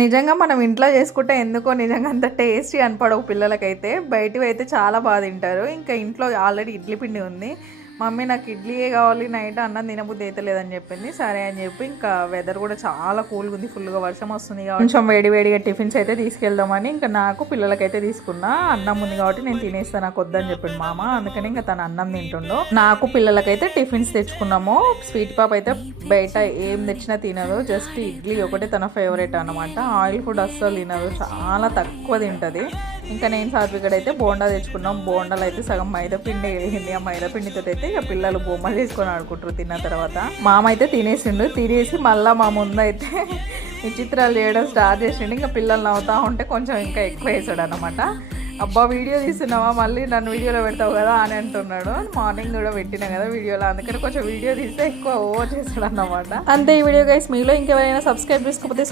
నిజంగా మనం ఇంట్లో చేసుకుంటే ఎందుకో నిజంగా అంత టేస్టీ అనిపడవు పిల్లలకైతే. బయటివి అయితే చాలా బాగా తింటారు. ఇంకా ఇంట్లో ఆల్రెడీ ఇడ్లీ పిండి ఉంది. మమ్మీ నాకు ఇడ్లీయే కావాలి, నైట్ అన్నం తినబుద్ధి అయితే లేదని చెప్పింది. సరే అని చెప్పి ఇంకా వెదర్ కూడా చాలా కూల్గా ఉంది, ఫుల్గా వర్షం వస్తుంది కాబట్టి కొంచెం వేడివేడిగా టిఫిన్స్ అయితే తీసుకెళ్దామని ఇంకా నాకు పిల్లలకైతే తీసుకున్నా. అన్నం ఉంది కాబట్టి నేను తినేస్తాను, నాకు వద్దని చెప్పింది మామ. అందుకని ఇంకా తను అన్నం తింటుండో. నాకు పిల్లలకైతే టిఫిన్స్ తెచ్చుకున్నాము. స్వీట్ పాప్ అయితే బయట ఏం తెచ్చినా తినదు, జస్ట్ ఇడ్లీ ఒకటే తన ఫేవరెట్ అనమాట. ఆయిల్ ఫుడ్ అస్సలు తినదు, చాలా తక్కువ తింటుంది. ఇంకా నేను సాత్వికడ అయితే బోండా తెచ్చుకున్నాం. బోండాలు అయితే సగం మైదాపిండి వేసింది. ఆ మైదాపిండితో అయితే ఇక పిల్లలు బొమ్మలు చేసుకొని ఆడుకుంటారు తిన్న తర్వాత. మామ అయితే తినేసిండు. తినేసి మళ్ళీ మా ముందు అయితే విచిత్రాలు చేయడం స్టార్ట్ చేసిండు. ఇంకా పిల్లలు నవ్వుతూ ఉంటే కొంచెం ఇంకా ఎక్కువ వేసాడు అనమాట. అబ్బా వీడియో తీస్తున్నావా, మళ్ళీ నన్ను వీడియోలో పెడతావు కదా అని అంటున్నాడు. మార్నింగ్ కూడా పెట్టినా కదా వీడియోలో, అందుకని కొంచెం వీడియో తీస్తే ఎక్కువ ఓవర్ చేస్తాడు అన్నమాట. అంతే ఈ వీడియో గైస్. మీలో ఇంకెవరైనా సబ్స్క్రైబ్ చేసుకోకపోతే